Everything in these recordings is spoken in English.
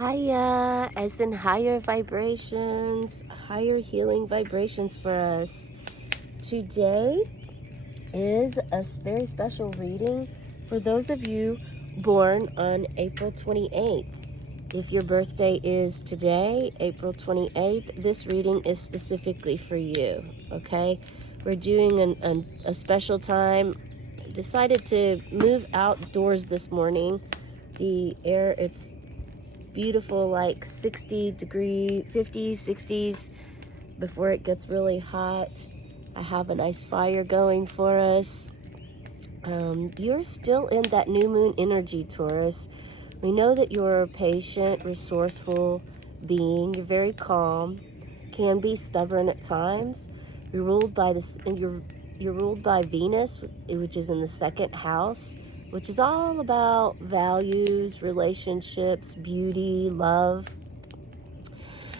Higher, as in higher vibrations, higher healing vibrations for us. Today is a very special reading for those of you born on April 28th. If your birthday is today, April 28th, this reading is specifically for you, okay? We're doing a special time. Decided to move outdoors this morning. The air, it's beautiful, like 60-degree, 50s, 60s before it gets really hot. I have a nice fire going for us. You're still in that new moon energy, Taurus. We know that you're a patient, resourceful being. You're very calm, can be stubborn at times. You're ruled by this. You're ruled by Venus, which is in the second house, which is all about values, relationships, beauty, love.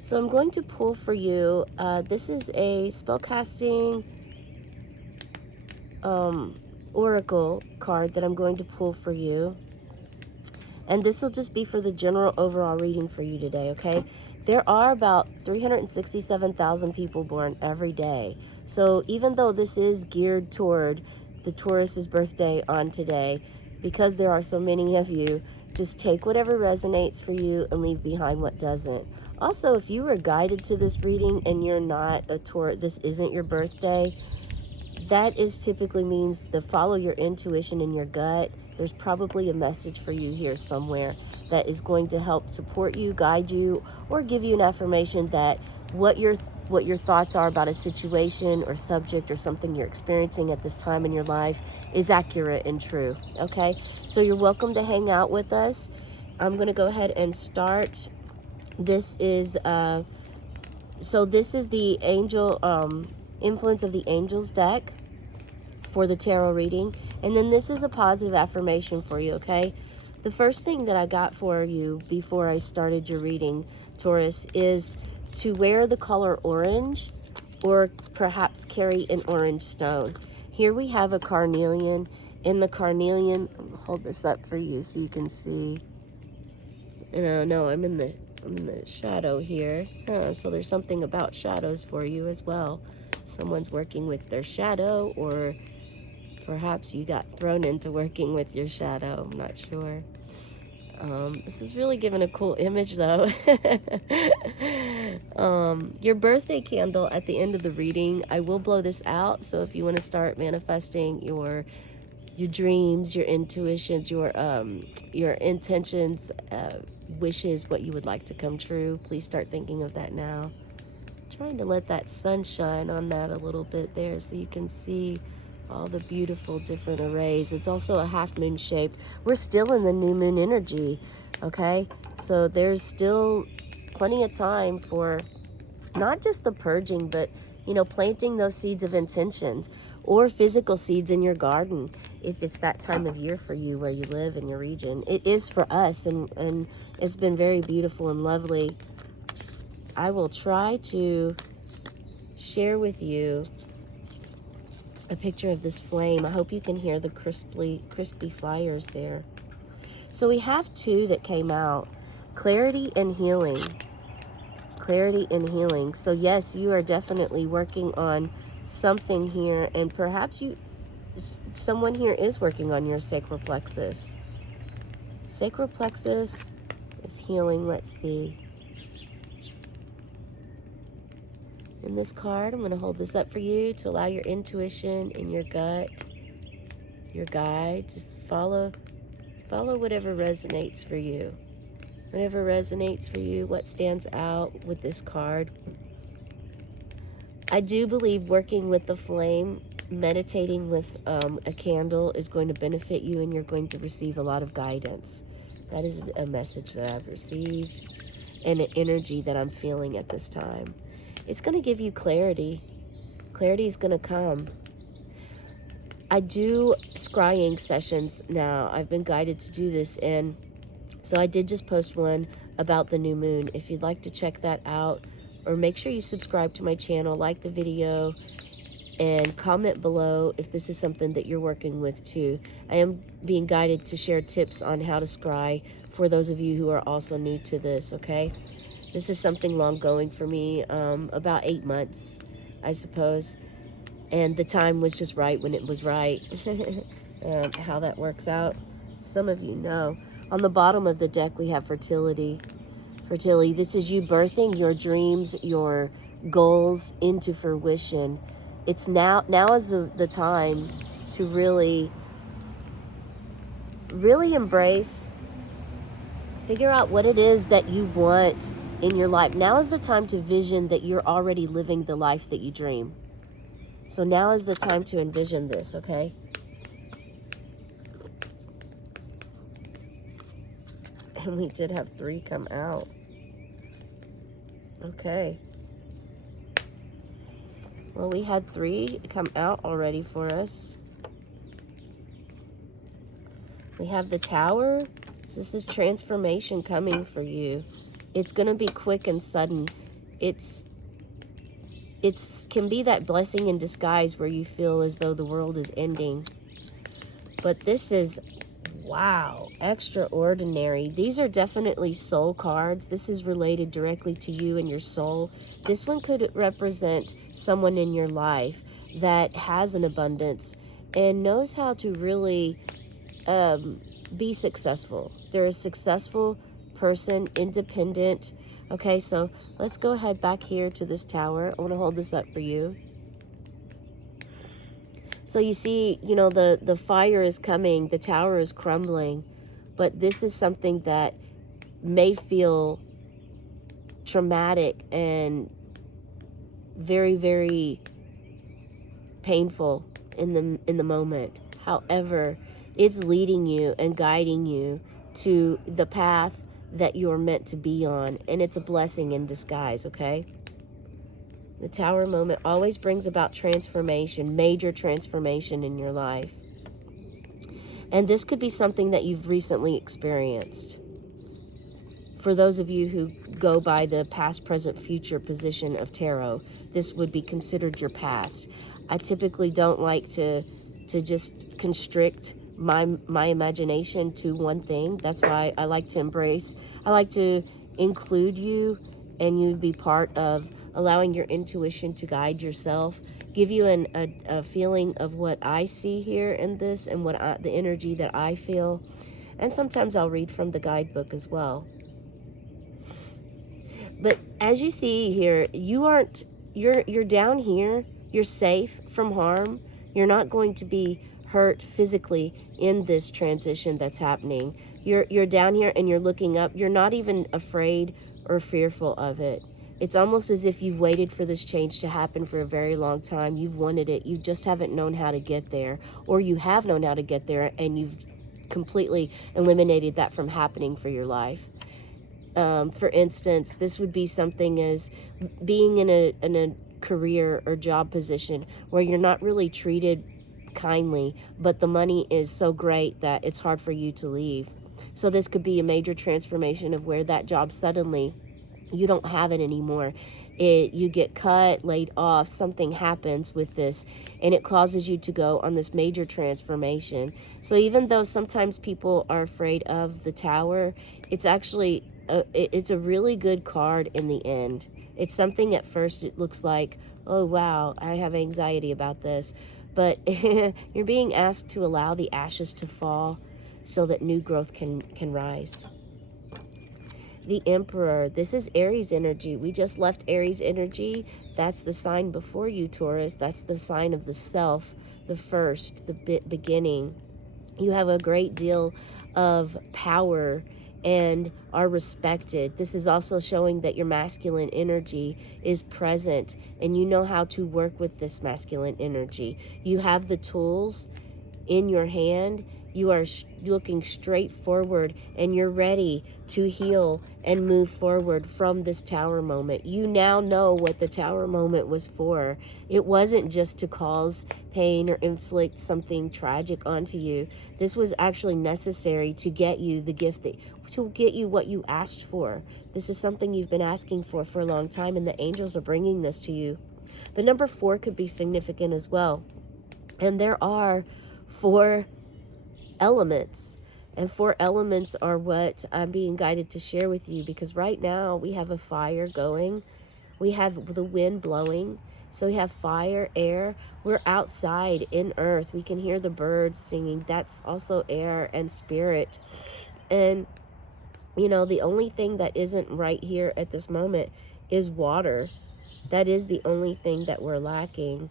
So I'm going to pull for you. This is a spellcasting oracle card that I'm going to pull for you. And this will just be for the general overall reading for you today, okay? There are about 367,000 people born every day. So even though this is geared toward the Taurus's birthday on today, because there are so many of you, just take whatever resonates for you and leave behind what doesn't. Also, if you were guided to this reading and you're not a Taurus, this isn't your birthday, that is typically means to follow your intuition and your gut. There's probably a message for you here somewhere that is going to help support you, guide you, or give you an affirmation that what your thoughts are about a situation or subject or something you're experiencing at this time in your life is accurate and true, okay? So you're welcome to hang out with us. I'm going to go ahead and start. This is this is the angel influence of the angels deck for the tarot reading. And then this is a positive affirmation for you, okay? The first thing that I got for you before I started your reading, Taurus, is to wear the color orange or perhaps carry an orange stone. Here we have a carnelian. In the carnelian, I'll hold this up for you so you can see. No, I'm in the shadow here. So there's something about shadows for you as well. Someone's working with their shadow, or perhaps you got thrown into working with your shadow. I'm not sure. This is really giving a cool image, though. Your birthday candle at the end of the reading, I will blow this out. So if you want to start manifesting your dreams, your intuitions, your intentions, wishes, what you would like to come true, please start thinking of that now. Trying to let that sun shine on that a little bit there so you can see all the beautiful different arrays. It's also a half moon shape. We're still in the new moon energy, okay? So there's still plenty of time for not just the purging, but, you know, planting those seeds of intentions or physical seeds in your garden if it's that time of year for you where you live in your region. It is for us, and it's been very beautiful and lovely. I will try to share with you a picture of this flame. I hope you can hear the crispy fires there. So we have two that came out: clarity and healing. Clarity and healing. So yes, you are definitely working on something here, and perhaps someone here is working on your sacral plexus. Sacral plexus is healing. Let's see. In this card, I'm going to hold this up for you to allow your intuition and your gut, your guide. Just follow whatever resonates for you. Whatever resonates for you, what stands out with this card. I do believe working with the flame, meditating with a candle is going to benefit you, and you're going to receive a lot of guidance. That is a message that I've received and an energy that I'm feeling at this time. It's going to give you clarity. Clarity is going to come. I do scrying sessions now. I've been guided to do this, and so I did just post one about the new moon. If you'd like to check that out, or make sure you subscribe to my channel, like the video, And comment below if this is something that you're working with too. I am being guided to share tips on how to scry for those of you who are also new to this, okay? This is something long going for me, about 8 months, I suppose. And the time was just right when it was right. How that works out, some of you know. On the bottom of the deck, we have fertility. Fertility, this is you birthing your dreams, your goals into fruition. It's now is the time to really embrace, figure out what it is that you want in your life. Now is the time to vision that you're already living the life that you dream. So now is the time to envision this, okay? And we did have 3 come out. Okay. Well, we had 3 come out already for us. We have the Tower. So this is transformation coming for you. It's going to be quick and sudden. It's can be that blessing in disguise where you feel as though the world is ending. But this is, wow, extraordinary. These are definitely soul cards. This is related directly to you and your soul. This one could represent someone in your life that has an abundance and knows how to really be successful. They're a successful person, independent. Okay, so let's go ahead back here to this Tower. I want to hold this up for you. So you see, you know, the fire is coming, the Tower is crumbling, but this is something that may feel traumatic and very, very painful in the moment. However, it's leading you and guiding you to the path that you're meant to be on, and it's a blessing in disguise, okay? The Tower moment always brings about transformation, major transformation in your life. And this could be something that you've recently experienced. For those of you who go by the past, present, future position of tarot, this would be considered your past. I typically don't like to just constrict my imagination to one thing. That's why I like to include you, and you be part of allowing your intuition to guide yourself, give you a feeling of what I see here in this and the energy that I feel. And sometimes I'll read from the guidebook as well. But as you see here, you're down here, you're safe from harm. You're not going to be hurt physically in this transition that's happening. You're down here and you're looking up. You're not even afraid or fearful of it. It's almost as if you've waited for this change to happen for a very long time. You've wanted it. You just haven't known how to get there. Or you have known how to get there and you've completely eliminated that from happening for your life. For instance, this would be something as being in a career or job position where you're not really treated kindly, but the money is so great that it's hard for you to leave. So this could be a major transformation of where that job suddenly, you don't have it anymore. You get cut, laid off, something happens with this, and it causes you to go on this major transformation. So even though sometimes people are afraid of the Tower, it's actually, it's a really good card in the end. It's something at first it looks like, oh wow, I have anxiety about this. But you're being asked to allow the ashes to fall so that new growth can rise. The Emperor, this is Aries energy. We just left Aries energy. That's the sign before you, Taurus. That's the sign of the self, the first, the beginning. You have a great deal of power and are respected. This is also showing that your masculine energy is present and you know how to work with this masculine energy. You have the tools in your hand. You are looking straight forward and you're ready to heal and move forward from this Tower moment. You now know what the Tower moment was for. It wasn't just to cause pain or inflict something tragic onto you. This was actually necessary to get you the gift, to get you what you asked for. This is something you've been asking for a long time, and the angels are bringing this to you. The number 4 could be significant as well. And there are 4 elements. And 4 elements are what I'm being guided to share with you, because right now we have a fire going. We have the wind blowing. So we have fire, air. We're outside in earth. We can hear the birds singing. That's also air and spirit. And, you know, the only thing that isn't right here at this moment is water. That is the only thing that we're lacking.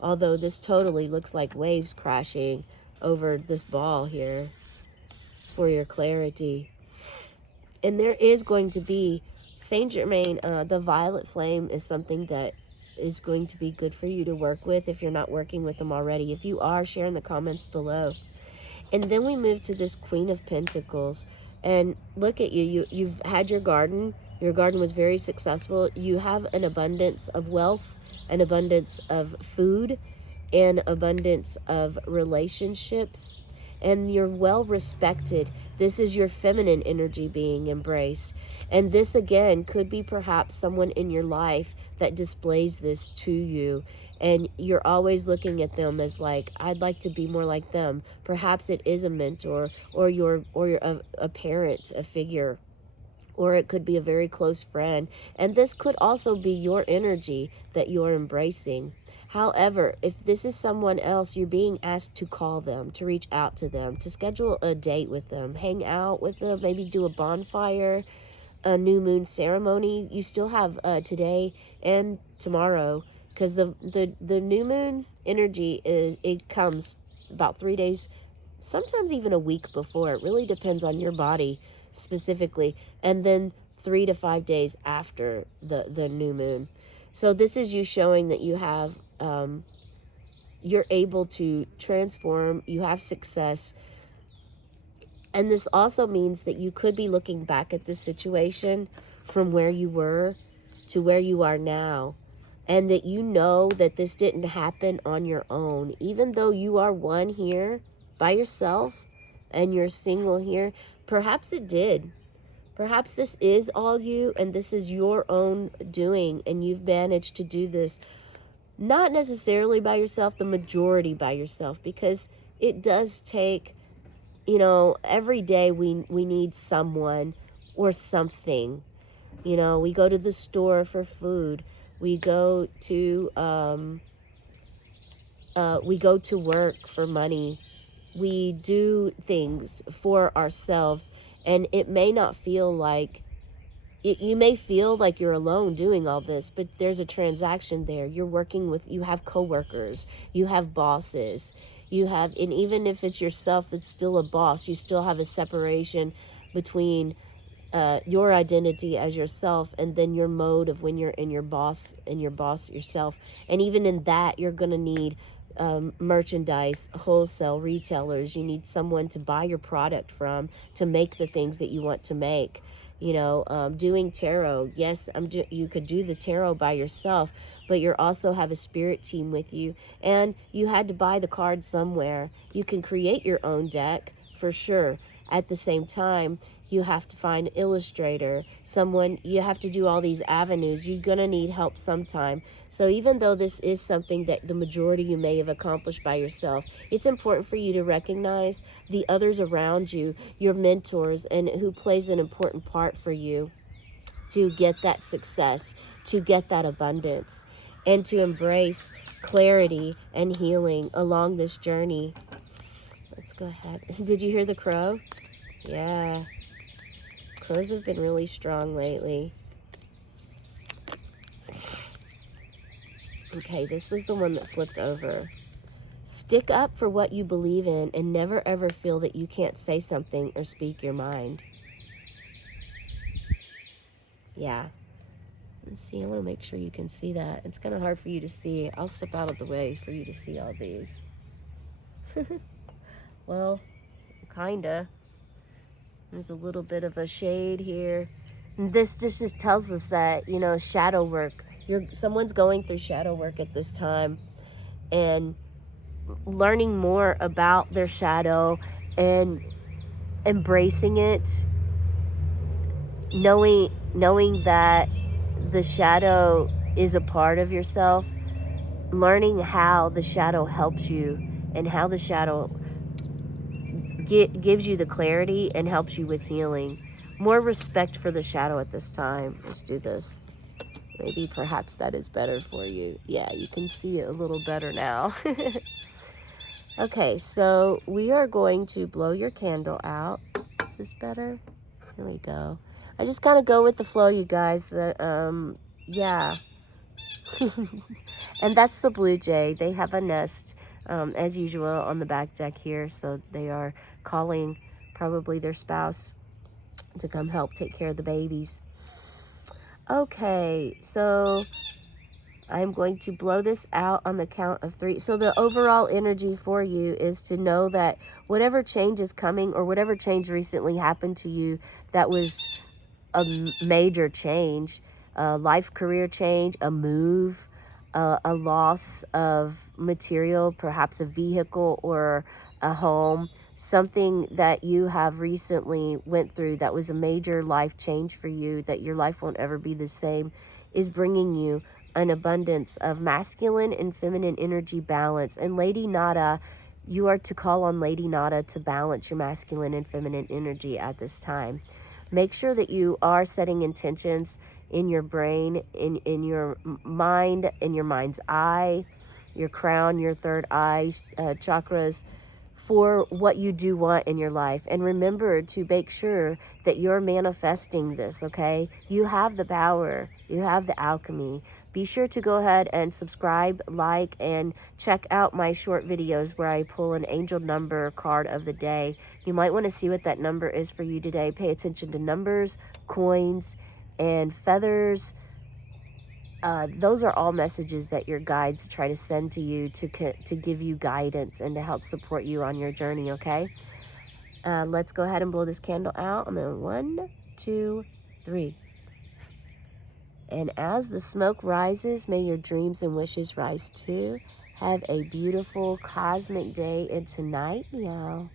Although this totally looks like waves crashing over this ball here for your clarity. And there is going to be Saint Germain, the violet flame is something that is going to be good for you to work with if you're not working with them already. If you are, share in the comments below. And then we move to this Queen of Pentacles. And look at you. You've had your garden. Your garden was very successful. You have an abundance of wealth, an abundance of food, and abundance of relationships. And you're well respected. This is your feminine energy being embraced. And this again could be perhaps someone in your life that displays this to you. And you're always looking at them as like, I'd like to be more like them. Perhaps it is a mentor, or you're a parent, a figure, or it could be a very close friend. And this could also be your energy that you're embracing. However, if this is someone else, you're being asked to call them, to reach out to them, to schedule a date with them, hang out with them, maybe do a bonfire, a new moon ceremony. You still have today and tomorrow, because the new moon energy it comes about 3 days, sometimes even a week before. It really depends on your body specifically, and then 3 to 5 days after the new moon. So this is you showing that you have you're able to transform, you have success. And this also means that you could be looking back at this situation from where you were to where you are now, and that you know that this didn't happen on your own. Even though you are one here by yourself and you're single here, perhaps it did. Perhaps this is all you, and this is your own doing, and you've managed to do this not necessarily by yourself, the majority by yourself, because it does take, you know, every day we need someone or something. You know, we go to the store for food. We go to work for money. We do things for ourselves, and it may not feel like you may feel like you're alone doing all this, but there's a transaction there. You're working with, you have coworkers, you have bosses, you have, and even if it's yourself, it's still a boss. You still have a separation between your identity as yourself and then your mode of when you're in your boss yourself. And even in that, you're going to need merchandise, wholesale retailers. You need someone to buy your product from, to make the things that you want to make. You know, doing tarot. Yes, you could do the tarot by yourself, but you also have a spirit team with you, and you had to buy the cards somewhere. You can create your own deck for sure. At the same time, you have to find an illustrator, someone, you have to do all these avenues. You're going to need help sometime. So even though this is something that the majority you may have accomplished by yourself, it's important for you to recognize the others around you, your mentors, and who plays an important part for you to get that success, to get that abundance, and to embrace clarity and healing along this journey. Let's go ahead. Did you hear the crow? Yeah. Crows have been really strong lately. Okay, this was the one that flipped over. Stick up for what you believe in and never ever feel that you can't say something or speak your mind. Yeah. Let's see, I want to make sure you can see that. It's kind of hard for you to see. I'll step out of the way for you to see all these. Well, kinda. There's a little bit of a shade here. And this just tells us that, you know, shadow work. Someone's going through shadow work at this time, and learning more about their shadow and embracing it, knowing that the shadow is a part of yourself, learning how the shadow helps you and how the shadow gives you the clarity and helps you with healing. More respect for the shadow at this time. Let's do this. Maybe perhaps that is better for you. Yeah, you can see it a little better now. Okay, so we are going to blow your candle out. Is this better? Here we go. I just kind of go with the flow, you guys. Yeah. And that's the blue jay. They have a nest, as usual, on the back deck here. So they are calling probably their spouse to come help take care of the babies. Okay, so I'm going to blow this out on the count of 3. So the overall energy for you is to know that whatever change is coming or whatever change recently happened to you that was a major change, a life career change, a move, a loss of material, perhaps a vehicle or a home, something that you have recently went through that was a major life change for you, that your life won't ever be the same, is bringing you an abundance of masculine and feminine energy balance. And Lady Nada, you are to call on Lady Nada to balance your masculine and feminine energy at this time. Make sure that you are setting intentions in your brain, in your mind, in your mind's eye, your crown, your third eye chakras, for what you do want in your life. And remember to make sure that you're manifesting this, okay? You have the power. You have the alchemy. Be sure to go ahead and subscribe, like, and check out my short videos where I pull an angel number card of the day. You might want to see what that number is for you today. Pay attention to numbers, coins, and feathers. Those are all messages that your guides try to send to you to give you guidance and to help support you on your journey, okay? Let's go ahead and blow this candle out. And then 1, 2, 3. And as the smoke rises, may your dreams and wishes rise too. Have a beautiful cosmic day and tonight, meow.